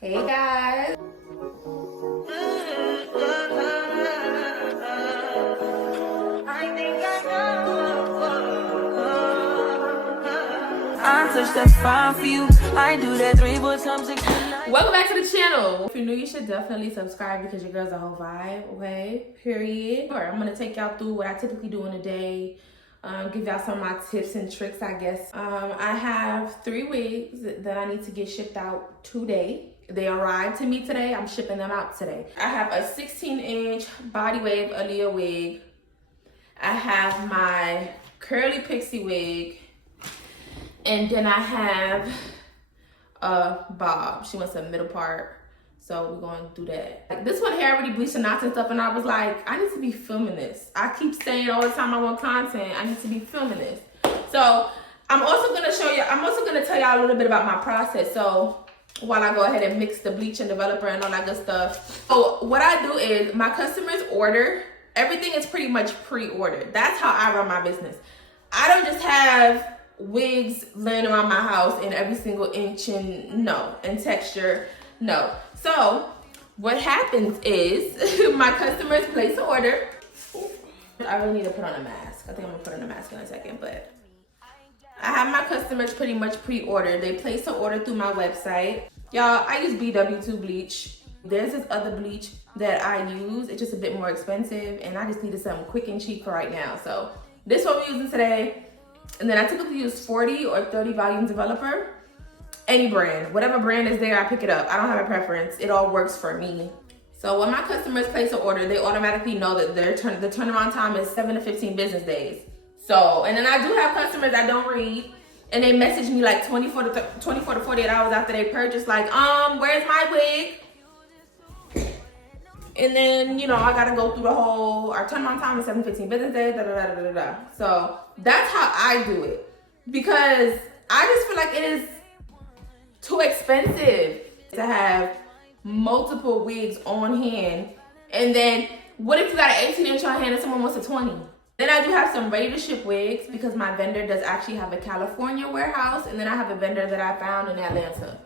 Hey guys. I touch that's fine for you. I do that 3 4 times 6 9. Welcome back to the channel. If you're new, you should definitely subscribe because your girl's a whole vibe, okay? Period. I'm gonna take y'all through what I typically do in a day. Give y'all some of my tips and tricks, I guess. I have 3 wigs that I need to get shipped out today. They arrived to me today. I'm shipping them out today. I have a 16-inch body wave Aaliyah wig. I have my curly pixie wig. And then I have a bob. She wants a middle part. So we're going to do that. Like, this one hair already bleached and knots and stuff. And I was like, I need to be filming this. I keep saying all the time I want content. I need to be filming this. So I'm also going to show you. I'm also going to tell y'all a little bit about my process. So while I go ahead and mix the bleach and developer and all that good stuff. So what I do is my customers order. Everything is pretty much pre-ordered. That's how I run my business. I don't just have wigs laying around my house in every single inch and texture. No. So what happens is my customers place an order. I really need to put on a mask. I think I'm gonna put on a mask in a second, but I have my customers pretty much pre-ordered. They place an order through my website. Y'all, I use BW2 bleach. There's this other bleach that I use. It's just a bit more expensive, and I just needed something quick and cheap for right now. So this one we're using today. And then I typically use 40 or 30 volume developer. Any brand, whatever brand is there, I pick it up. I don't have a preference. It all works for me. So when my customers place an order, they automatically know that the turnaround time is 7 to 15 business days. So, and then I do have customers that don't read, and they message me like 24 to 48 hours after they purchase, like, where's my wig? And then, I gotta go through the whole, our turnaround time is 7 to 15 business days, da. So that's how I do it. Because I just feel like it is too expensive to have multiple wigs on hand. And then what if you got an 18-inch on hand and someone wants a 20? Then I do have some ready to ship wigs because my vendor does actually have a California warehouse, and then I have a vendor that I found in Atlanta.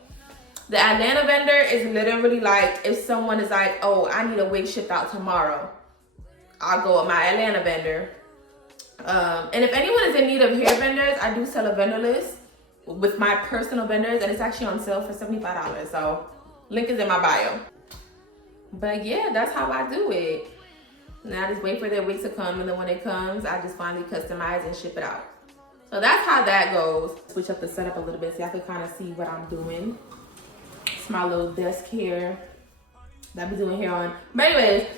The Atlanta vendor is literally like, if someone is like, oh, I need a wig shipped out tomorrow, I'll go with my Atlanta vendor. And if anyone is in need of hair vendors, I do sell a vendor list with my personal vendors, and it's actually on sale for $75. So link is in my bio. But yeah, that's how I do it. Now I just wait for their wig to come, and then when it comes, I just finally customize and ship it out. So that's how that goes. Switch up the setup a little bit so y'all can kind of see what I'm doing. It's my little desk here that I've been doing hair on. But anyways,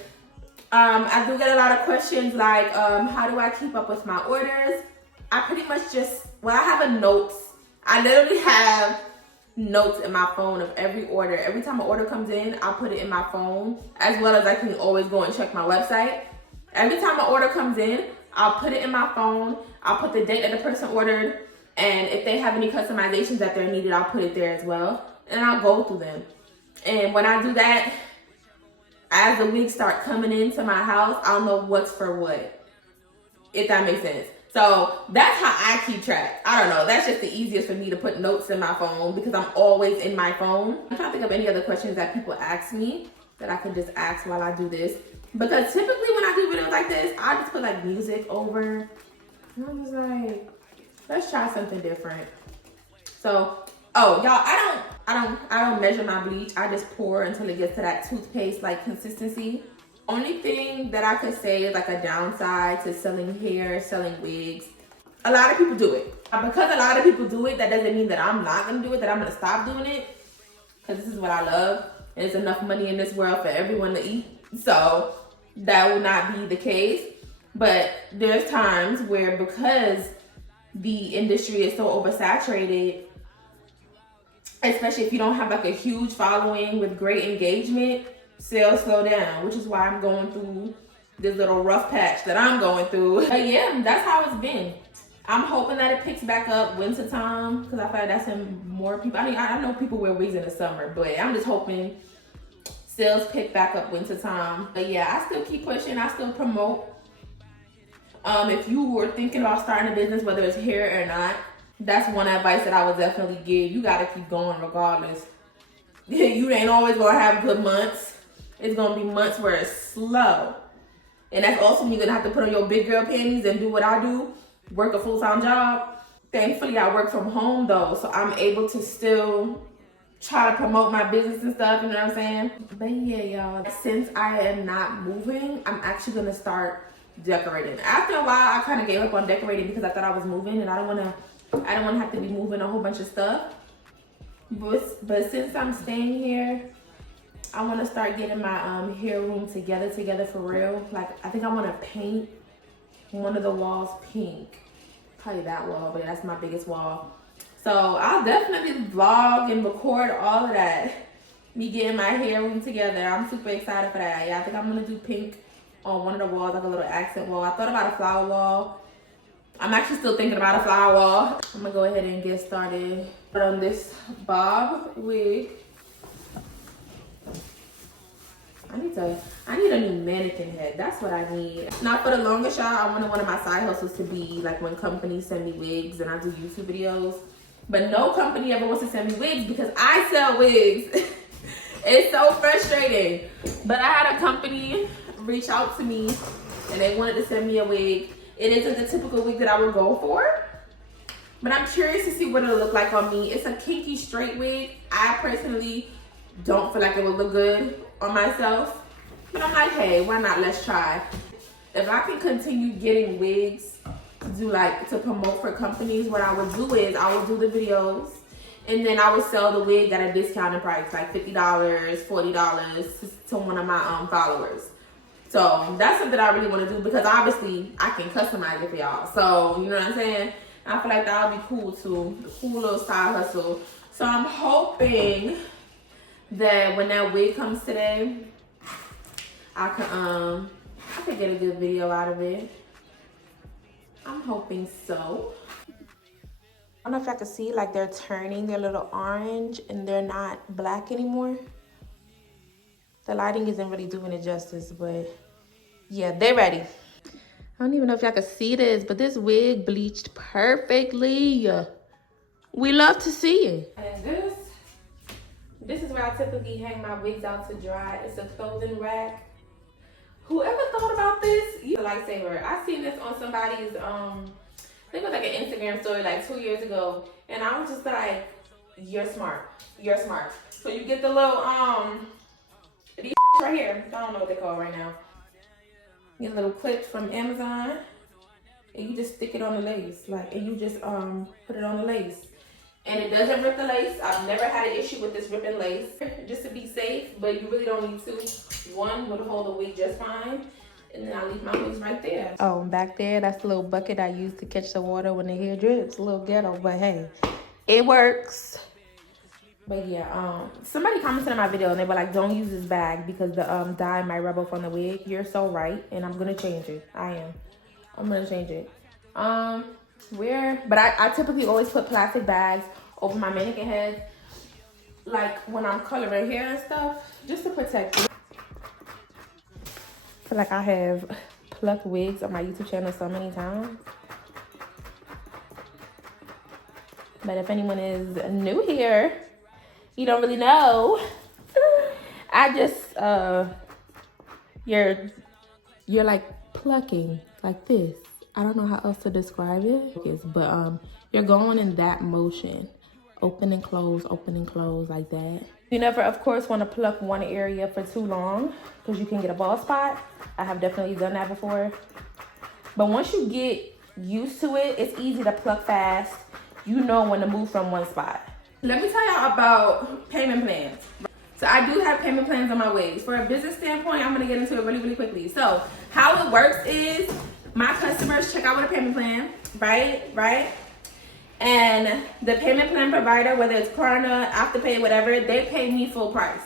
I do get a lot of questions like, how do I keep up with my orders? I pretty much I have a notes. I literally have notes in my phone of every order. Every time an order comes in, I'll put it in my phone, as well as I can always go and check my website. Every time an order comes in, I'll put it in my phone. I'll put the date that the person ordered, and if they have any customizations that they're needed, I'll put it there as well. And I'll go through them. And when I do that, as the wigs start coming into my house, I'll know what's for what, if that makes sense. So that's how I keep track. I don't know. That's just the easiest for me to put notes in my phone because I'm always in my phone. I'm trying to think of any other questions that people ask me that I can just ask while I do this. Because typically when I do videos like this, I just put like music over. And I'm just like, let's try something different. So, oh, y'all, I don't measure my bleach. I just pour until it gets to that toothpaste like consistency. Only thing that I could say is like a downside to selling hair, selling wigs. A lot of people do it. Because a lot of people do it, that doesn't mean that I'm not gonna do it, that I'm gonna stop doing it. Because this is what I love. And there's enough money in this world for everyone to eat. So that will not be the case. But there's times where because the industry is so oversaturated, especially if you don't have like a huge following with great engagement, sales slow down, which is why I'm going through this little rough patch that I'm going through. But yeah, that's how it's been. I'm hoping that it picks back up winter time because I feel like that's when more people, I mean, I know people wear wigs in the summer, but I'm just hoping sales pick back up winter time. But yeah, I still keep pushing. I still promote. If you were thinking about starting a business, whether it's hair or not, that's one advice that I would definitely give. You got to keep going regardless. You ain't always gonna have good months. It's gonna be months where it's slow. And that's also when you're gonna have to put on your big girl panties and do what I do, work a full-time job. Thankfully, I work from home though, so I'm able to still try to promote my business and stuff, you know what I'm saying? But yeah, y'all, since I am not moving, I'm actually gonna start decorating. After a while, I kind of gave up on decorating because I thought I was moving and I don't wanna have to be moving a whole bunch of stuff. But since I'm staying here, I want to start getting my hair room together for real. Like, I think I want to paint one of the walls pink. Probably that wall, but that's my biggest wall. So I'll definitely vlog and record all of that. Me getting my hair room together. I'm super excited for that. Yeah, I think I'm going to do pink on one of the walls, like a little accent wall. I thought about a flower wall. I'm actually still thinking about a flower wall. I'm going to go ahead and get started on this bob wig. I need a new mannequin head. That's what I need. Now for the longest, y'all, I wanted one of my side hustles to be like when companies send me wigs and I do YouTube videos. But no company ever wants to send me wigs because I sell wigs. It's so frustrating. But I had a company reach out to me and they wanted to send me a wig. It isn't the typical wig that I would go for, but I'm curious to see what it'll look like on me. It's a kinky straight wig. I personally don't feel like it would look good on myself, but I'm like, hey, why not? Let's try. If I can continue getting wigs to promote for companies, what I would do is I would do the videos and then I would sell the wig at a discounted price, like $50, $40 to one of my followers. So that's something I really want to do because obviously I can customize it for y'all. So you know what I'm saying? I feel like that would be cool too. A cool little side hustle. So I'm hoping that when that wig comes today, I could get a good video out of it. I'm hoping so. I don't know if I can see, like they're turning, they're a little orange and they're not black anymore. The lighting isn't really doing it justice, but yeah, they're ready. I don't even know if y'all can see this, but this wig bleached perfectly. We love to see it. And this is where I typically hang my wigs out to dry. It's a clothing rack. Whoever thought about this, you a lifesaver. I seen this on somebody's, I think it was like an Instagram story like 2 years ago. And I was just like, you're smart. You're smart. So you get the little, these right here. I don't know what they call right now. Get a little clip from Amazon. And you just stick it on the lace. And you just put it on the lace. And it doesn't rip the lace. I've never had an issue with this ripping lace. Just to be safe, but you really don't need to. One would hold the wig just fine. And then I leave my wigs right there. Oh, and back there, that's the little bucket I use to catch the water when the hair drips. A little ghetto, but hey, it works. But yeah, somebody commented on my video and they were like, don't use this bag because the dye might rub off on the wig. You're so right, and I'm gonna change it. I'm gonna change it. But I typically always put plastic bags over my mannequin heads, like when I'm coloring hair and stuff, just to protect it. I feel like I have plucked wigs on my YouTube channel so many times. But if anyone is new here, you don't really know. I just, you're like plucking like this. I don't know how else to describe it, but you're going in that motion. Open and close like that. You never, of course, want to pluck one area for too long because you can get a bald spot. I have definitely done that before. But once you get used to it, it's easy to pluck fast. You know when to move from one spot. Let me tell y'all about payment plans. So I do have payment plans on my wigs. For a business standpoint, I'm gonna get into it really, really quickly. So how it works is my customers check out with a payment plan, right? And the payment plan provider, whether it's Klarna, Afterpay, whatever, they pay me full price.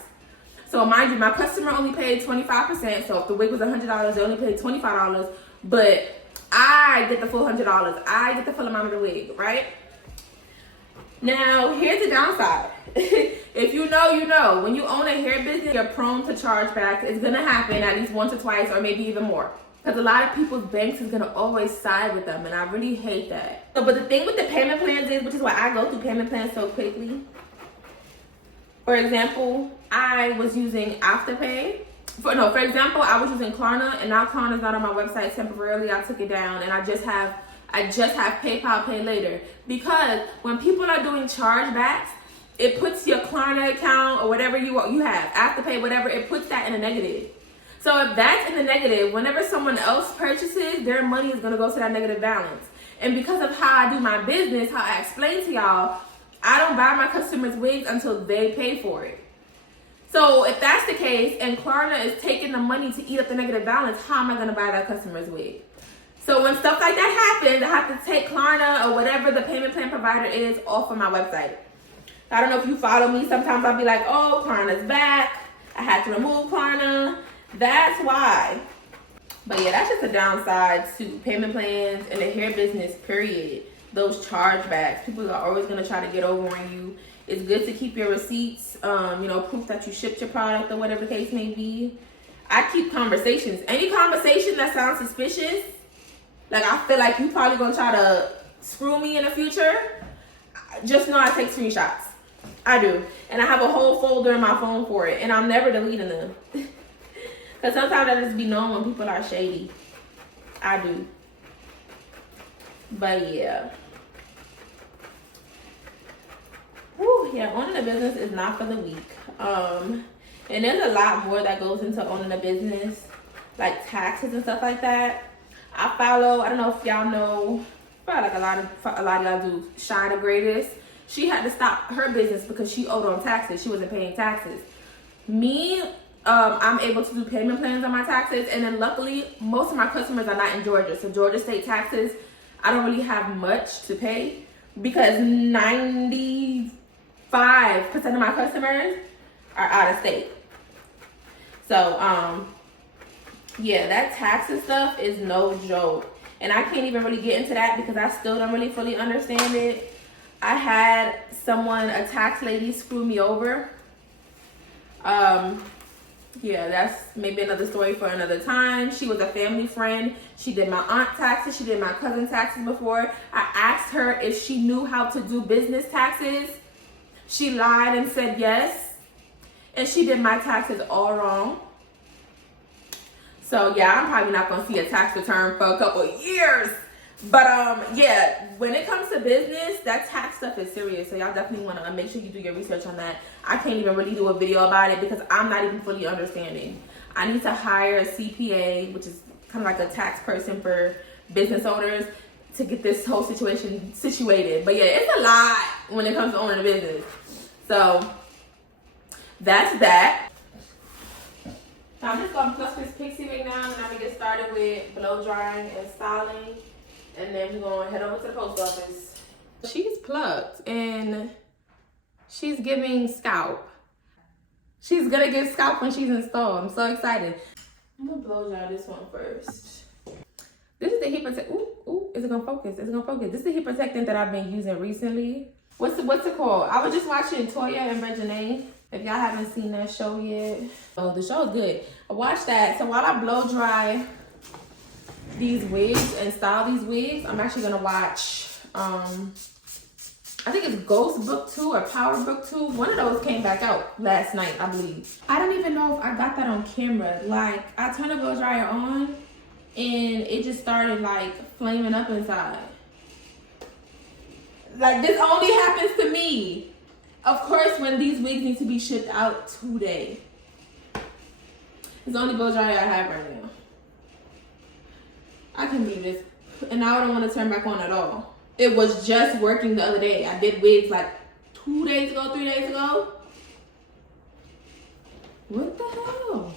So mind you, my customer only paid 25%. So if the wig was $100, they only paid $25. But I get the full $100. I get the full amount of the wig, right? Now, here's the downside. If you know, you know. When you own a hair business, you're prone to chargebacks. It's gonna happen at least once or twice, or maybe even more. Because a lot of people's banks is gonna always side with them, and I really hate that. So, but the thing with the payment plans is, which is why I go through payment plans so quickly. For example, I was using Afterpay. For example, I was using Klarna, and now Klarna's not on my website temporarily. I took it down, and I just have PayPal Pay Later, because when people are doing chargebacks, it puts your Klarna account or whatever you have, Afterpay, whatever, it puts that in a negative. So if that's in the negative, whenever someone else purchases, their money is gonna go to that negative balance. And because of how I do my business, how I explain to y'all, I don't buy my customers wigs until they pay for it. So if that's the case, and Klarna is taking the money to eat up the negative balance, how am I gonna buy that customer's wig? So when stuff like that happens, I have to take Klarna or whatever the payment plan provider is off of my website. I don't know if you follow me. Sometimes I'll be like, oh, Klarna's back. I had to remove Klarna. That's why. But yeah, that's just a downside to payment plans and the hair business, period. Those chargebacks. People are always going to try to get over on you. It's good to keep your receipts, proof that you shipped your product or whatever the case may be. I keep conversations. Any conversation that sounds suspicious, like I feel like you probably going to try to screw me in the future, just know I take screenshots. I do. And I have a whole folder in my phone for it. And I'm never deleting them. Because sometimes I just be known when people are shady. I do. But yeah. Whew, yeah, owning a business is not for the weak. And there's a lot more that goes into owning a business. Like taxes and stuff like that. I don't know if y'all know, probably like a lot of y'all do, Shine the Greatest. She had to stop her business because she owed on taxes. She wasn't paying taxes. Me, I'm able to do payment plans on my taxes. And then luckily, most of my customers are not in Georgia. So Georgia state taxes, I don't really have much to pay because 95% of my customers are out of state. So, yeah, that taxes stuff is no joke. And I can't even really get into that because I still don't really fully understand it. I had a tax lady, screw me over. Yeah, that's maybe another story for another time. She was a family friend. She did my aunt taxes. She did my cousin taxes before. I asked her if she knew how to do business taxes. She lied and said yes. And she did my taxes all wrong. So yeah, I'm probably not gonna see a tax return for a couple of years. But yeah, when it comes to business, that tax stuff is serious. So y'all definitely wanna make sure you do your research on that. I can't even really do a video about it because I'm not even fully understanding. I need to hire a CPA, which is kind of like a tax person for business owners, to get this whole situation situated. But yeah, it's a lot when it comes to owning a business. So that's that. Now I'm just gonna plus this pixie right now, and I'm gonna get started with blow drying and styling, and then we're gonna head over to the post office. She's plucked and she's giving scalp. She's gonna get scalp when she's installed. I'm so excited. I'm gonna blow dry this one first. This is the heat protect. Ooh, is it gonna focus? Is it gonna focus? This is the heat protectant that I've been using recently. What's it called? I was just watching Toya and Reginae. If y'all haven't seen that show yet. Oh, the show is good. I watched that. So while I blow dry these wigs and style these wigs, I'm actually gonna watch, I think it's Ghost Book 2 or Power Book 2. One of those came back out last night, I believe. I don't even know if I got that on camera. Like, I turned the blow dryer on and it just started like flaming up inside. Like, this only happens to me. Of course, when these wigs need to be shipped out today. It's the only blow dryer I have right now. I can believe this. And now I don't want to turn back on at all. It was just working the other day. I did wigs like 2 days ago, 3 days ago. What the hell?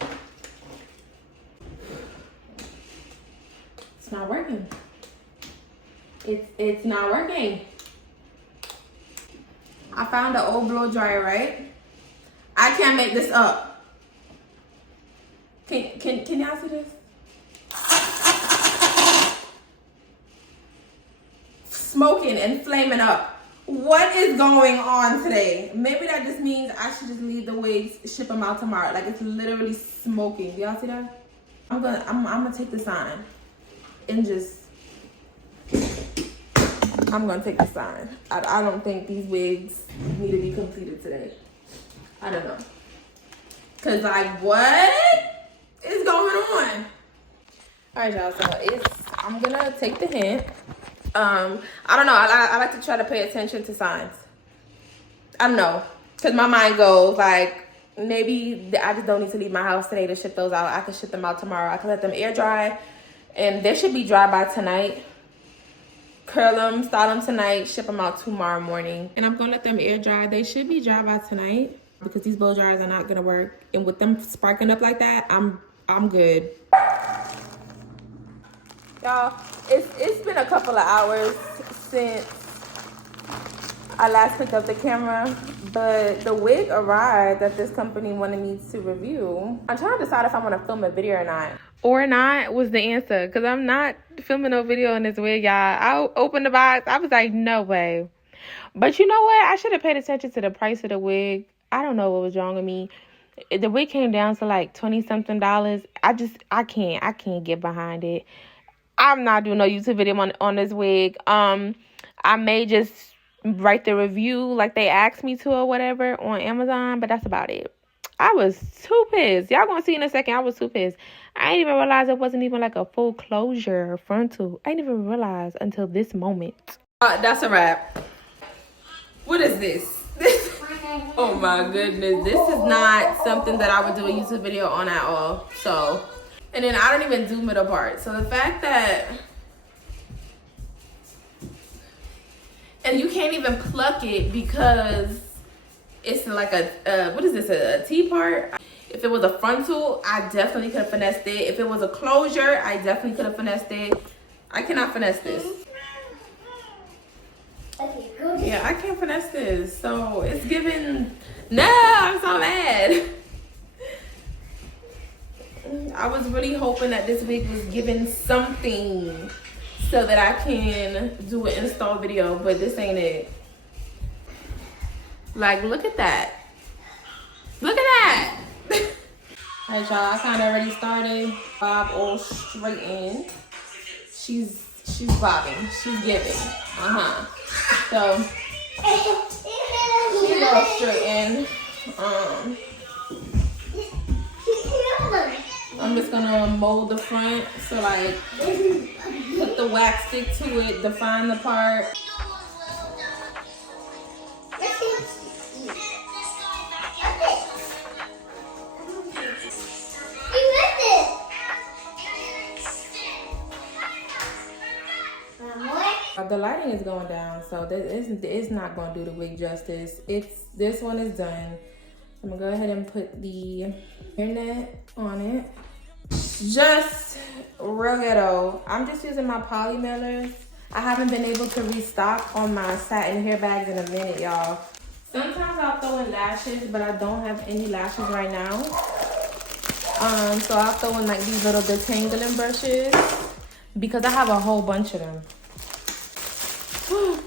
It's not working. It's not working. I found the old blow dryer, right? I can't make this up. Can y'all see this? Smoking and flaming up. What is going on today? Maybe that just means I should just leave the wigs, ship them out tomorrow. Like, it's literally smoking. Do y'all see that? I'm gonna take the sign and just. I'm gonna take the sign. I don't think these wigs need to be completed today. I don't know. Cause like, what is going on? All right, y'all, so I'm gonna take the hint. I don't know, I like to try to pay attention to signs. I don't know, cause my mind goes like, maybe I just don't need to leave my house today to ship those out. I can ship them out tomorrow. I can let them air dry, and they should be dry by tonight. Curl them, style them tonight, ship them out tomorrow morning. And I'm gonna let them air dry. They should be dry by tonight because these blow dryers are not gonna work. And with them sparking up like that, I'm good. Y'all, it's been a couple of hours since I last picked up the camera, but the wig arrived that this company wanted me to review. I'm trying to decide if I want to film a video or not. Or not was the answer, because I'm not filming no video on this wig, y'all. I opened the box. I was like, no way. But you know what? I should have paid attention to the price of the wig. I don't know what was wrong with me. The wig came down to like $20-something. I can't get behind it. I'm not doing no YouTube video on this wig. I may just write the review like they asked me to or whatever on Amazon, but that's about it. I was too pissed. Y'all gonna see in a second. I was too pissed. I didn't even realize it wasn't even like a full closure frontal. I didn't even realize until this moment. That's a wrap. What is this? Oh my goodness. This is not something that I would do a YouTube video on at all. So, and then I don't even do middle part. So the fact that, and you can't even pluck it because it's like a, what is this, a T part? If it was a frontal, I definitely could have finessed it. If it was a closure, I definitely could have finessed it. I cannot finesse this. Yeah, I can't finesse this. So it's giving, no, I'm so mad. I was really hoping that this wig was giving something so that I can do an install video, but this ain't it. Like, look at that. Look at that. All right, y'all, I kind of already started. Bob all straight in. She's bobbing. She's giving. So, she's all straight in. I'm just gonna mold the front. So, like, put the wax stick to it, define the part. The lighting is going down, so it's not going to do the wig justice. This one is done. I'm going to go ahead and put the hairnet on it. Just real ghetto. I'm just using my poly mailers. I haven't been able to restock on my satin hair bags in a minute, y'all. Sometimes I'll throw in lashes, but I don't have any lashes right now. So I'll throw in like these little detangling brushes because I have a whole bunch of them.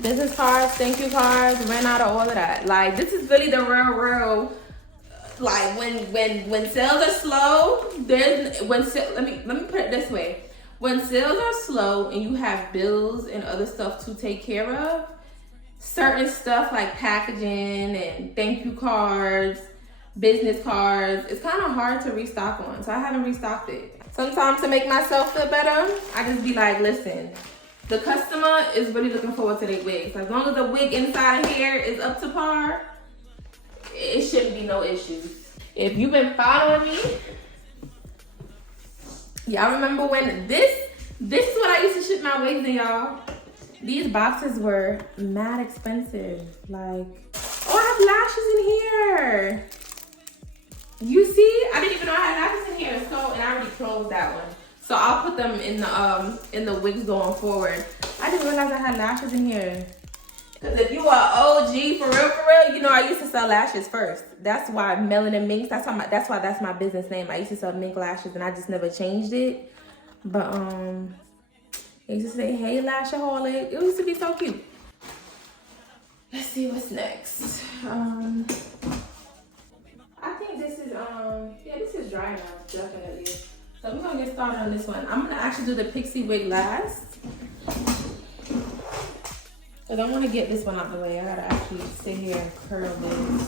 Business cards, thank you cards, ran out of all of that. Like, this is really the real, like, when sales are slow, let me put it this way. When sales are slow and you have bills and other stuff to take care of, certain stuff like packaging and thank you cards, business cards, it's kind of hard to restock on. So I haven't restocked it. Sometimes to make myself feel better, I just be like, listen, the customer is really looking forward to their wigs. As long as the wig inside here is up to par, it shouldn't be no issues. If you've been following me, y'all remember when this is what I used to ship my wigs in, y'all. These boxes were mad expensive. Like, oh, I have lashes in here. You see, I didn't even know I had lashes in here. So, and I already closed that one. So I'll put them in the wigs going forward. I didn't realize I had lashes in here. Cause if you are OG for real, you know I used to sell lashes first. That's why Melanin Minx. That's why that's my business name. I used to sell mink lashes and I just never changed it. But they used to say, "Hey, lashaholic." It used to be so cute. Let's see what's next. I think this is yeah, this is dry now, definitely. So we're gonna get started on this one. I'm gonna actually do the pixie wig last. Cause I wanna get this one out the way. I gotta actually sit here and curl this.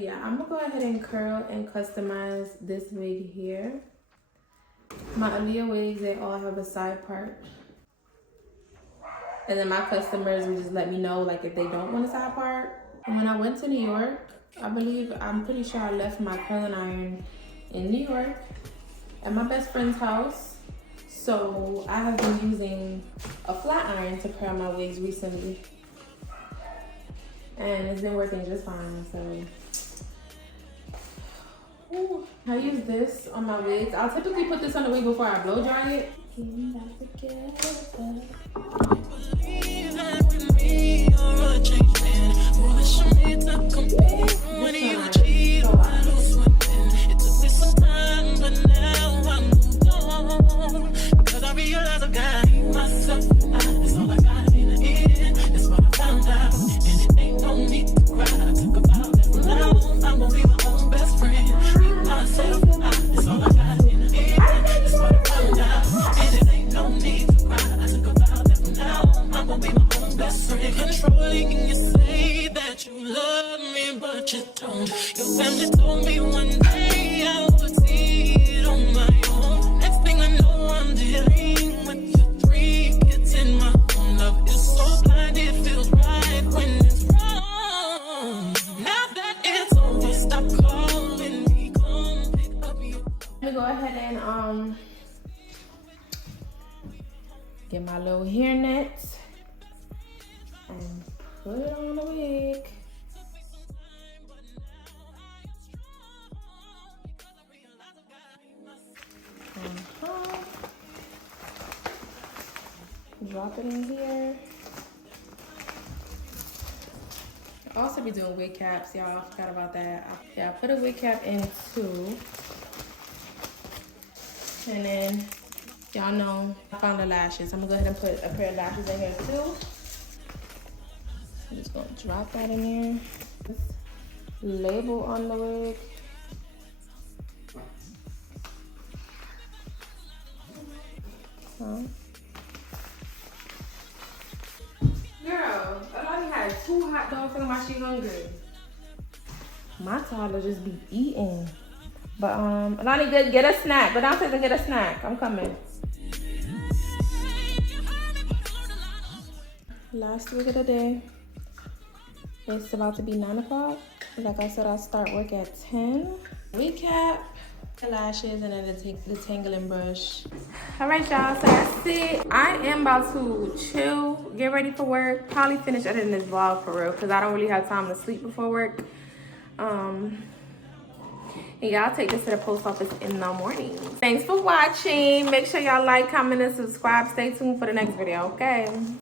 yeah, I'm gonna go ahead and curl and customize this wig here. My Aaliyah wigs, they all have a side part. And then my customers will just let me know like if they don't want a side part. And when I went to New York, I'm pretty sure I left my curling iron in New York at my best friend's house. So I have been using a flat iron to curl my wigs recently. And it's been working just fine, so. Ooh, I use this on my wigs. I'll typically put this on the wig before I blow dry it. Get my little hair nets and put it on the wig. Drop it in here. I also be doing wig caps, y'all. I forgot about that. Yeah, I put a wig cap in too. And then y'all know I found the lashes. I'm gonna go ahead and put a pair of lashes in here too. I'm just gonna drop that in there. Label on the wig. Girl, Alani had 2 hot dogs and why she hungry? My toddler just be eating. But Alani, get a snack. Go downstairs and get a snack. I'm coming. Last wig of the day. It's about to be 9 o'clock. Like I said, I start work at 10. Wig cap, the lashes, and then the tangling brush. All right, y'all, so that's it. I am about to chill, get ready for work. Probably finish editing this vlog for real, because I don't really have time to sleep before work. And y'all take this to the post office in the morning. Thanks for watching. Make sure y'all like, comment, and subscribe. Stay tuned for the next video, okay?